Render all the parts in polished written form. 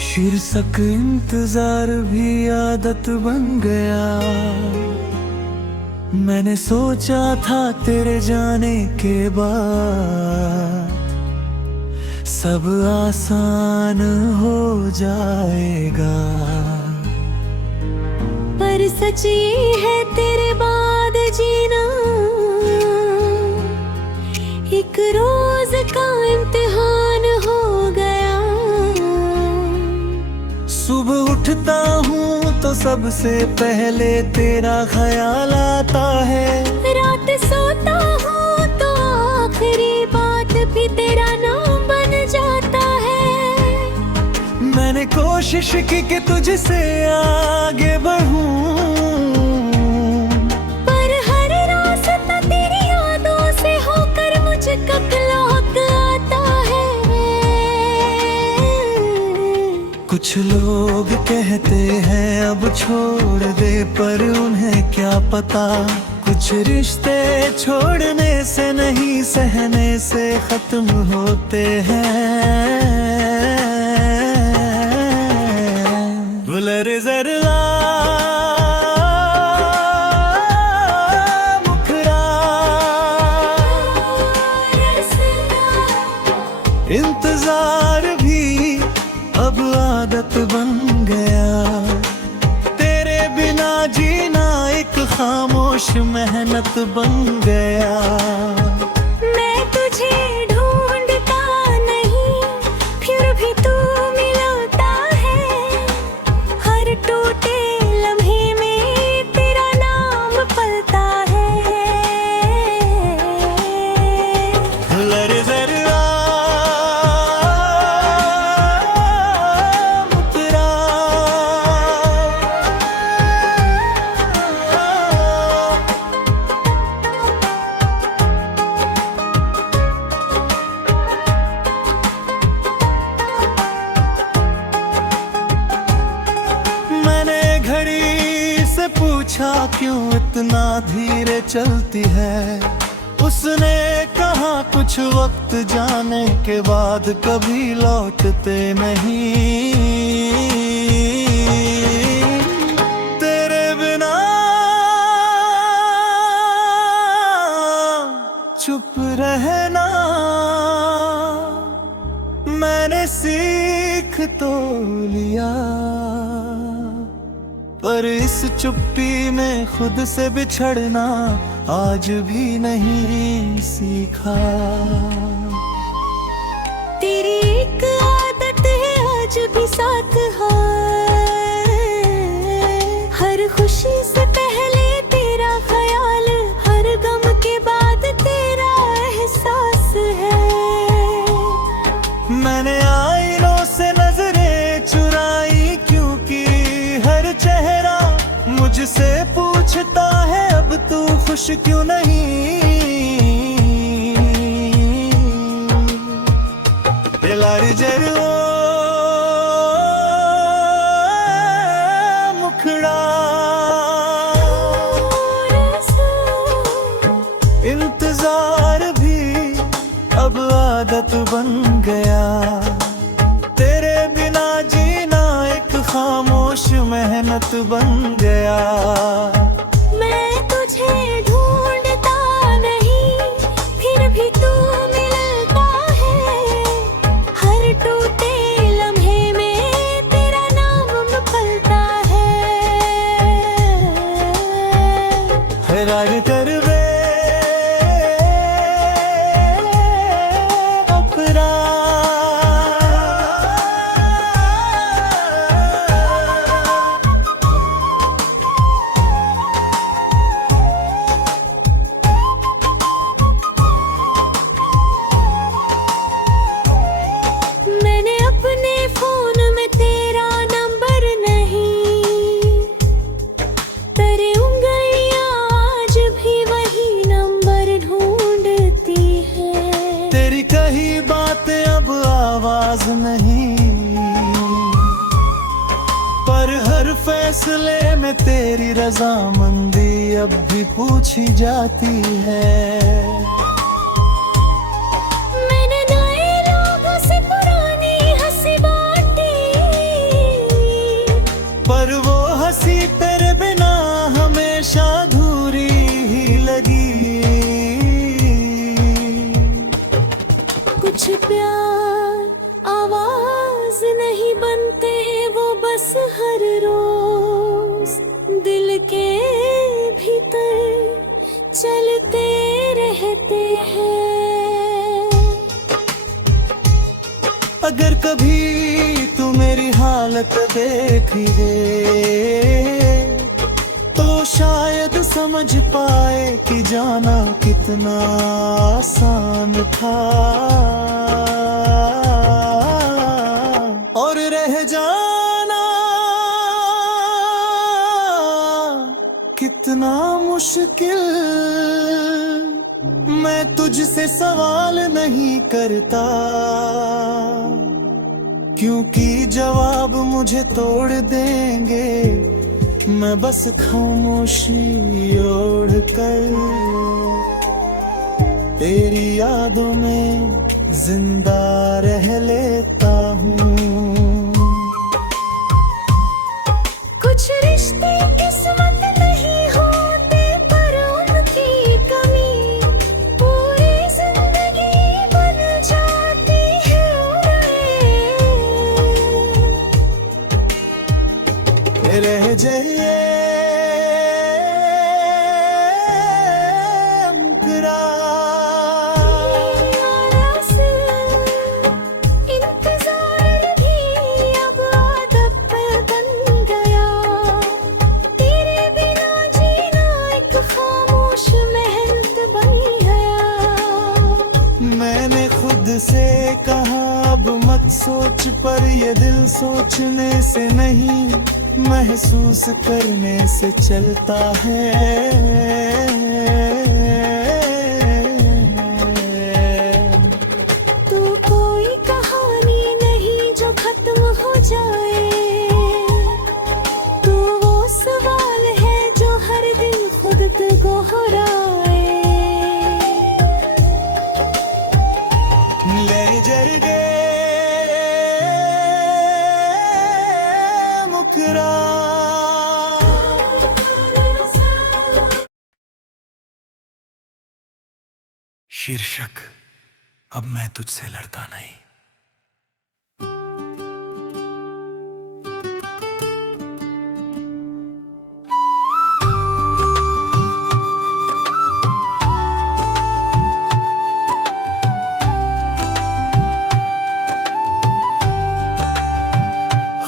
शीर्षक इंतजार भी आदत बन गया। मैंने सोचा था तेरे जाने के बाद सब आसान हो जाएगा, पर सच ये है तेरे बाद जीना एक रोज का इम्तिहान हो गया। सुबह उठता हूँ तो सबसे पहले तेरा ख्याल आता है, रात सोता हूँ तो आखिरी बात भी तेरा नाम बन जाता है। मैंने कोशिश की कि तुझसे आगे बढ़ूं, पर हर रास्ता तेरी यादों से होकर मुझ तक लौट आता है। कुछ लोग कहते हैं अब छोड़ दे, पर उन्हें क्या पता कुछ रिश्ते छोड़ने से नहीं सहने से खत्म होते हैं। बुलर जरला मुखड़ा इंतजार भी अब आदत बन गया। तेरे बिना जीना एक खामोश मेहनत बन गया। मैं तुझे ढूंढता नहीं फिर भी तू मिलता है, हर टूटे लम्हे में तेरा नाम पलता है। लर जरा मुकरा मैंने घड़ी से पूछा क्यों इतना धीरे चलती है, उसने कहा कुछ वक्त जाने के बाद कभी लौटते नहीं। तेरे बिना चुप रहना मैंने सीख तो लिया, पर इस चुप्पी में खुद से बिछड़ना आज भी नहीं सीखा। तेरी एक आदत है आज भी साथ है, हर खुशी से पहले तेरा ख्याल, हर गम के बाद तेरा एहसास है। मैंने आईनों से नजरें चुराई क्योंकि हर चेहरा मुझसे पूछता है अब तू खुश क्यों नहीं। लार जरो मुखड़ा इंतजार भी अब आदत बन गया। तेरे बिना जीना एक खामोश मेहनत बन गया। मैं तुझे ढूंढता नहीं फिर भी तू मिलता है, हर टूटे लम्हे में तेरा नाम पलता है। राग करवे अपरा मैंने अपने फोन में तेरा नंबर नहीं, तेरी उंगलियां आज भी वही नाराज नहीं, पर हर फैसले में तेरी रजामंदी अब भी पूछी जाती है। मैंने नए लोगों से पुरानी हंसी बांटी, पर वो हंसी तेरे बिना हमेशा अधूरी ही लगी। कुछ प्यार आवाज नहीं बनते, वो बस हर रोज दिल के भीतर चलते रहते हैं। अगर कभी तू मेरी हालत देख ले तो शायद समझ पाए कि जाना कितना आसान था और रह जाना कितना मुश्किल। मैं तुझसे सवाल नहीं करता, क्योंकि जवाब मुझे तोड़ देंगे। मैं बस खामोशी ओढ़ कर तेरी यादों में जिंदा रह लेता हूँ। कुछ रिश्ते किस्मत नहीं होते, पर उनकी कमी पूरी जिंदगी बन जाती है। रह जाइए इंतजार भी अब आदत बन गया, तेरे बिना जीना एक खामोश मेहनत बन गया। मैंने खुद से कहा अब मत सोच, पर ये दिल सोचने से नहीं महसूस करने से चलता है। तू कोई कहानी नहीं जो खत्म हो जाए, तू वो सवाल है जो हर दिन खुद को दोहराए। ले जर गए मुकरा। शीर्षक अब मैं तुझसे लड़ता नहीं।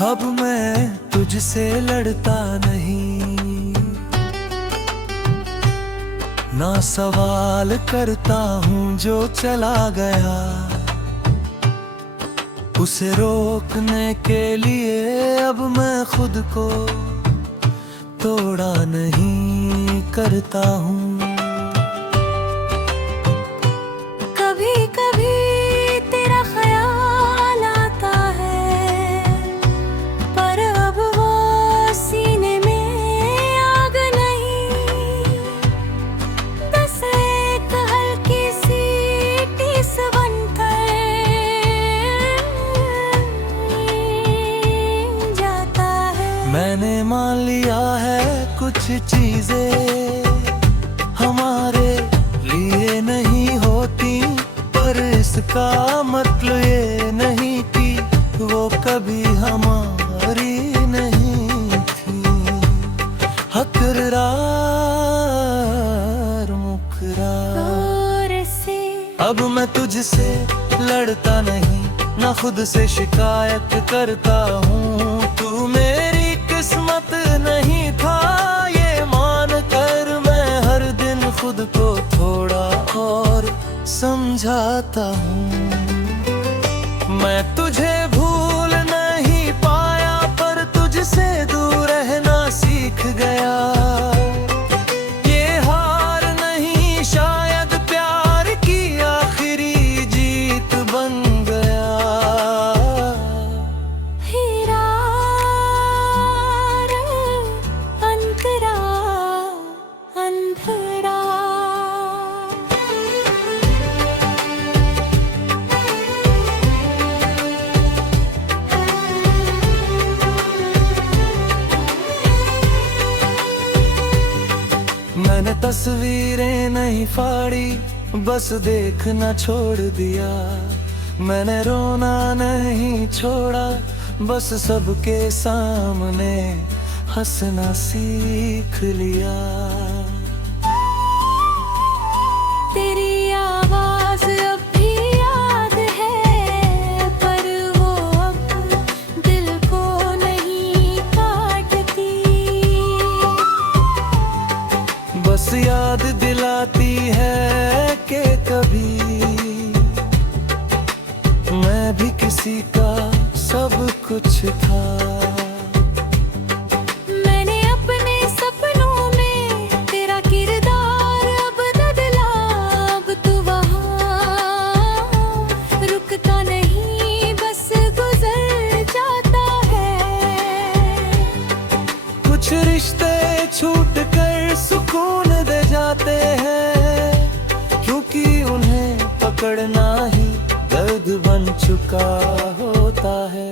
अब मैं तुझसे लड़ता नहीं, ना सवाल करता हूँ जो चला गया। उसे रोकने के लिए अब मैं खुद को तोड़ा नहीं करता हूँ। कभी कभी तेरा ख्याल आता है, पर अब वो सीने में आग नहीं। बस एक हल्की सी टीस बनकर जाता है। मैंने मान लिया है कुछ चीजें हमारे लिए नहीं होती, पर इसका मतलब ये नहीं कि वो कभी हमारी नहीं थी। हकरार मुकरार और से अब मैं तुझसे लड़ता नहीं, ना खुद से शिकायत करता हूँ। तू मेरी किस्मत नहीं था ये मान कर मैं हर दिन खुद को थोड़ा और समझाता हूँ। मैं तुझे भूल नहीं पाया, पर तुझसे दूर रहना सीख गया। ये हार नहीं शायद प्यार की आखिरी जीत बन गया। मैंने तस्वीरें नहीं फाड़ी, बस देखना छोड़ दिया। मैंने रोना नहीं छोड़ा, बस सबके सामने हंसना सीख लिया। तेरी आवाज अब भी याद है, पर वो अब दिल को नहीं काटती। बस याद दिलाती है कि कभी मैं भी किसी का सब कुछ था। मैंने अपने सपनों में तेरा किरदार अब बदला। अब तू वहाँ रुकता नहीं, बस गुजर जाता है। कुछ रिश्ते छूट कर सुकून दे जाते हैं, क्योंकि उन्हें पकड़ना ही दर्द बन चुका होता है।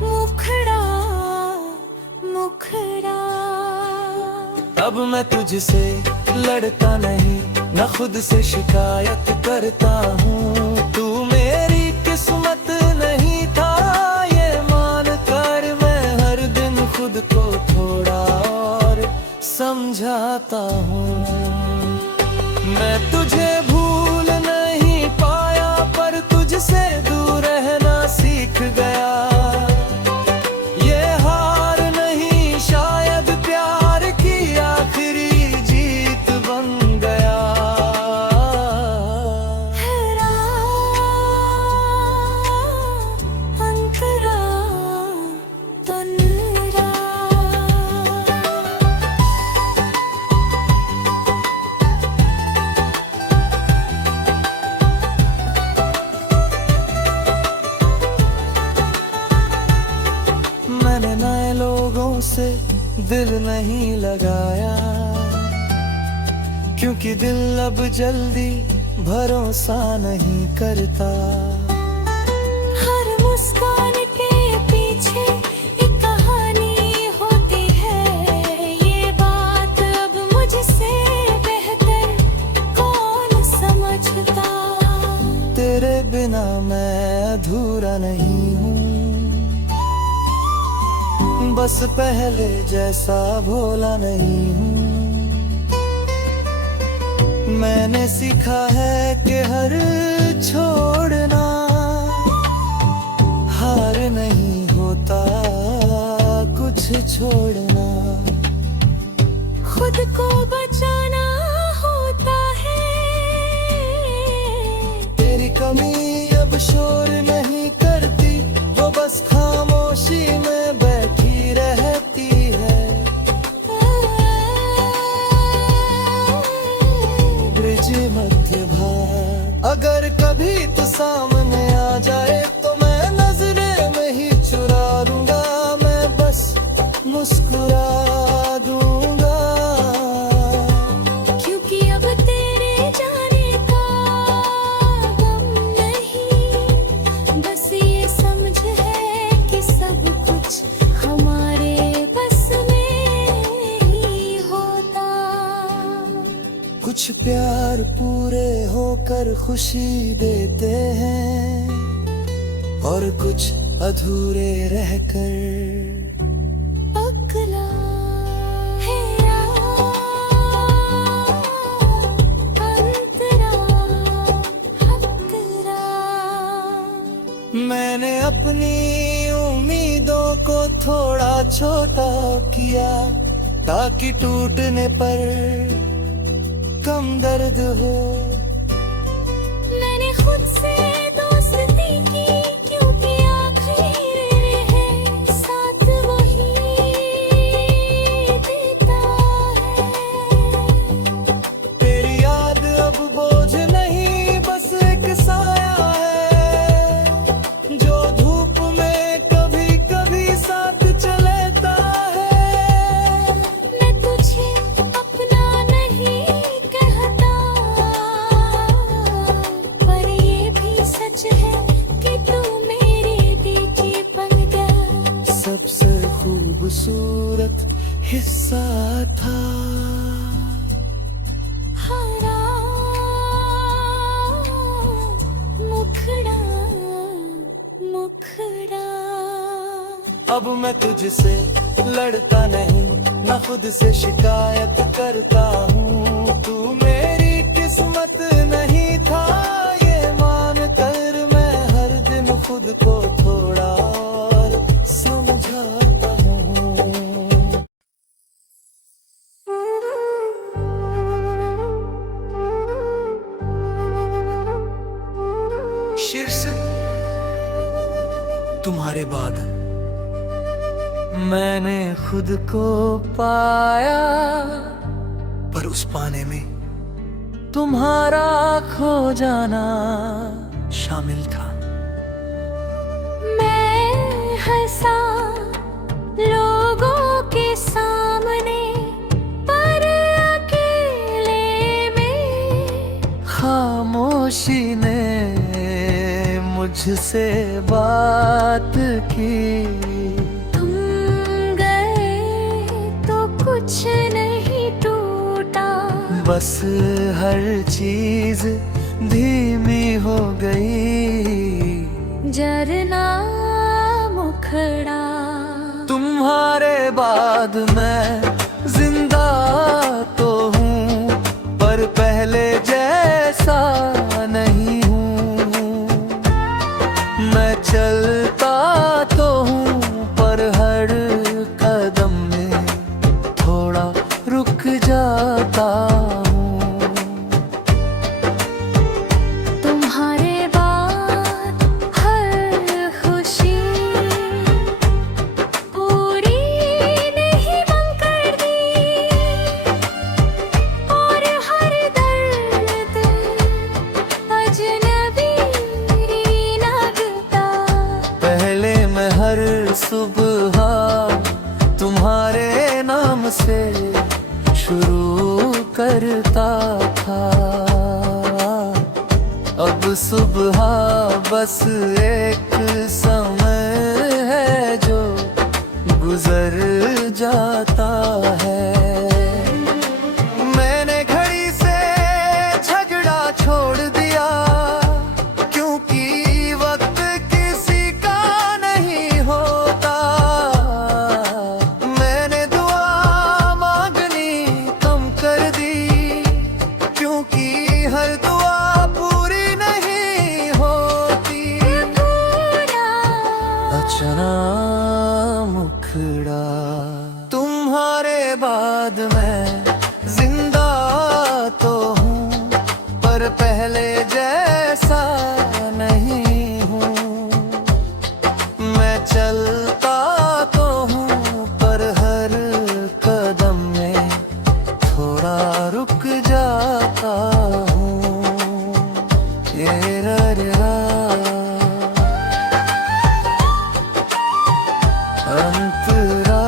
मुखड़ा मुखड़ा अब मैं तुझसे लड़ता नहीं, न खुद से शिकायत करता हूँ। तू मेरी किस्मत नहीं था, ये मान कर मैं हर दिन खुद को थोड़ा और समझाता हूँ। मैं तुझे भूल नहीं पाया, पर तुझसे दूर रहना सीख गया। ये हार नहीं, शायद प्यार की आखिरी जीत बन गया। अंतरा तन्रा मैंने नए लोगों से दिल नहीं लगाया, क्योंकि दिल अब जल्दी भरोसा नहीं करता। हर मुस्कान के पीछे एक कहानी होती है, ये बात अब मुझसे बेहतर कौन समझता। तेरे बिना मैं अधूरा नहीं हूँ, बस पहले जैसा भोला नहीं हूँ। मैंने सीखा है कि हर छोड़ना हार नहीं होता, कुछ छोड़ना खुद को बचाना होता है। तेरी कमी अब शोर नहीं करती, वो बस खामोशी में बैठी रहती है। ब्रिज मध्य भाग अगर कभी तो सामने आ जाए, तो मैं नजरे में ही चुरा लूंगा। मैं बस मुस्कुरा दूंगा, क्योंकि अब तेरे जाने का गम नहीं, बस ये समझ है कि सब कुछ हमारे बस में ही होता। कुछ प्यार पूरे होकर खुशी देते हैं, और कुछ अधूरे रहकर पगला है अंतरा अंतरा। मैंने अपनी उम्मीदों को थोड़ा छोटा किया, ताकि टूटने पर कम दर्द हो। मैंने खुद से दोस्ती की, क्योंकि आखिर है साथ वही देता है। तेरी याद अब बोझ नहीं, बस एक साया है, जो धूप में कभी कभी साथ चलता है। मैं तुझे अपना नहीं कहता, पर ये भी सच खूबसूरत हिस्सा था। हरा मुखड़ा मुखड़ा। अब मैं तुझसे लड़ता नहीं, न खुद से शिकायत करता हूँ। तू मेरी किस्मत नहीं था ये मान कर, मैं हर दिन खुद को थोड़ा और समझाता हूँ। शीर्षक तुम्हारे बाद। मैंने खुद को पाया, पर उस पाने में तुम्हारा खो जाना शामिल था। मैं हंसा लोगों के सामने, पर अकेले में खामोशी ने मुझसे बात की। तुम गए तो कुछ नहीं टूटा, बस हर चीज धीमी हो गई। जरना मुखड़ा। तुम्हारे बाद मैं जिंदा तो हूँ, पर पहले जैसा नहीं हूँ। मैं चलता तो हूँ, पर हर कदम में थोड़ा रुक जाता हूँ। तुम्हारे बाद हर खुशी पूरी नहीं बनकर दी, और हर दर्द अजनबी लगता। पहले मैं हर सुबह तुम्हारे नाम से शुरू करता था। अब सुबह बस एक समय है जो गुजर जाता है। मैंने घड़ी से झगड़ा छोड़ दिया, क्योंकि वक्त किसी का नहीं होता। मैंने दुआ मांगनी कम कर दी, क्योंकि हर दुआ पूरी नहीं होती। अचना मुखड़ा। तुम्हारे बाद मैं जिंदा तो हूँ, पर पहले जैसा नहीं हूँ। मैं चलता तो हूँ, पर हर कदम में थोड़ा रुक जाता हूँ। ये रा अंतरा।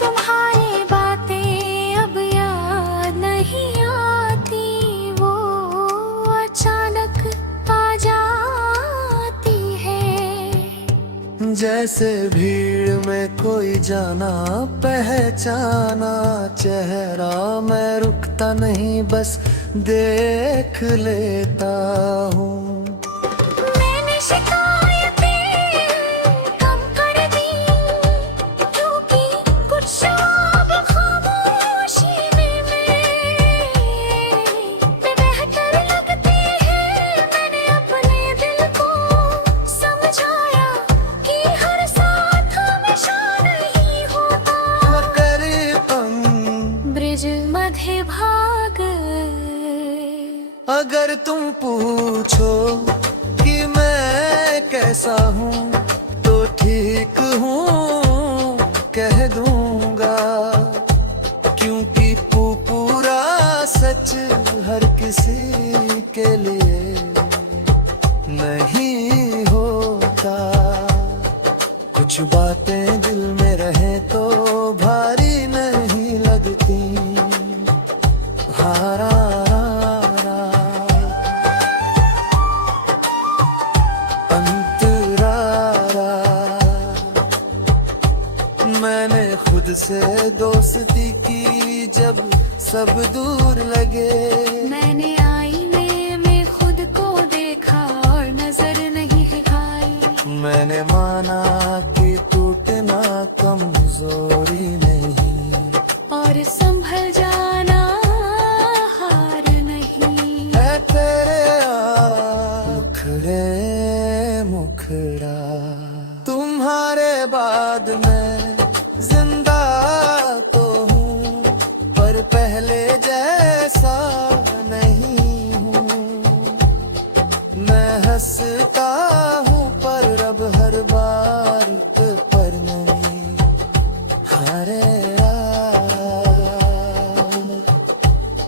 तुम्हारी बातें अब याद नहीं आती, वो अचानक आ जाती है। जैसे भीड़ में कोई जाना पहचाना चेहरा, मैं रुकता नहीं बस देख लेता हूँ। मैंने शिकायतें कम कर दी, क्योंकि कुछ शब्द खामोशी में बेहतर लगते हैं। मैंने अपने दिल को समझाया कि हर साथ हमेशा नहीं होता। मकर ब्रिज मध्य भाग। अगर तुम पूछो कि मैं कैसा हूँ, तो ठीक हूँ कह दूंगा, क्योंकि पूरा सच हर किसी के लिए नहीं होता। कुछ बातें दिल में रहे तो भारी नहीं लगती। हारा अंतरारा, मैंने खुद से दोस्ती की जब सब दूर लगे। मैंने आईने में खुद को देखा और नजर नहीं हिलाई। मैंने माना कि टूटना कमजोरी नहीं, और संभल जाना हार नहीं। है तेरे मुखड़े मुखड़ा, तुम्हारे बाद मैं जिंदा तो हूँ, पर पहले जैसा नहीं हूँ। मैं हंसता हूँ पर अब हर बार पर नहीं। हरे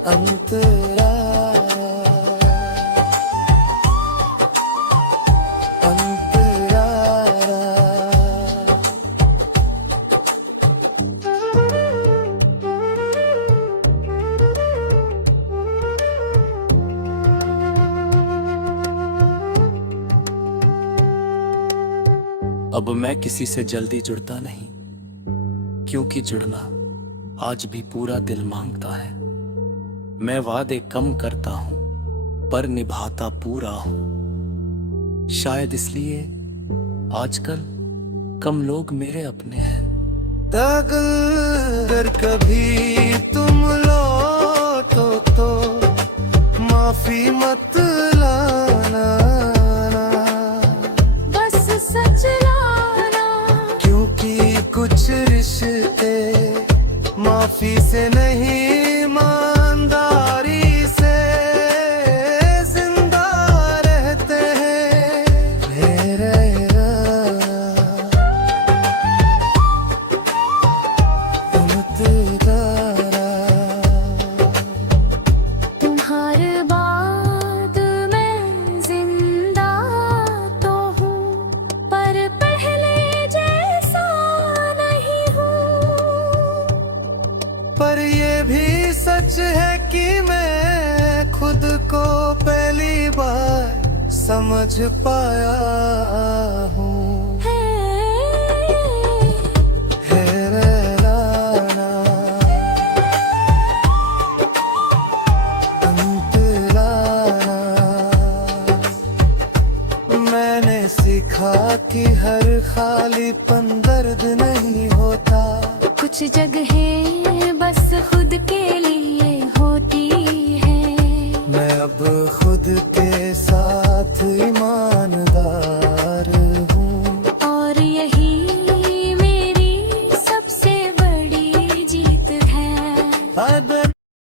अंतरा अब मैं किसी से जल्दी जुड़ता नहीं, क्योंकि जुड़ना आज भी पूरा दिल मांगता है। मैं वादे कम करता हूं पर निभाता पूरा हूं। शायद इसलिए आजकल कम लोग मेरे अपने हैं। अगर कभी तुम लौटो तो माफी मत लाना, बस सच लाना। क्योंकि कुछ रिश्ते माफी से नहीं ईमानदारी से जिंदा रहते हैं। मेरे तुम्हारे बाद मैं जिंदा तो हूँ, पर पहले जैसा नहीं हूँ। पर ये भी सच है कि मैं खुद को पहली बार समझ पाया हूँ। मैंने सीखा कि हर खालीपन दर्द नहीं होता। कुछ जगह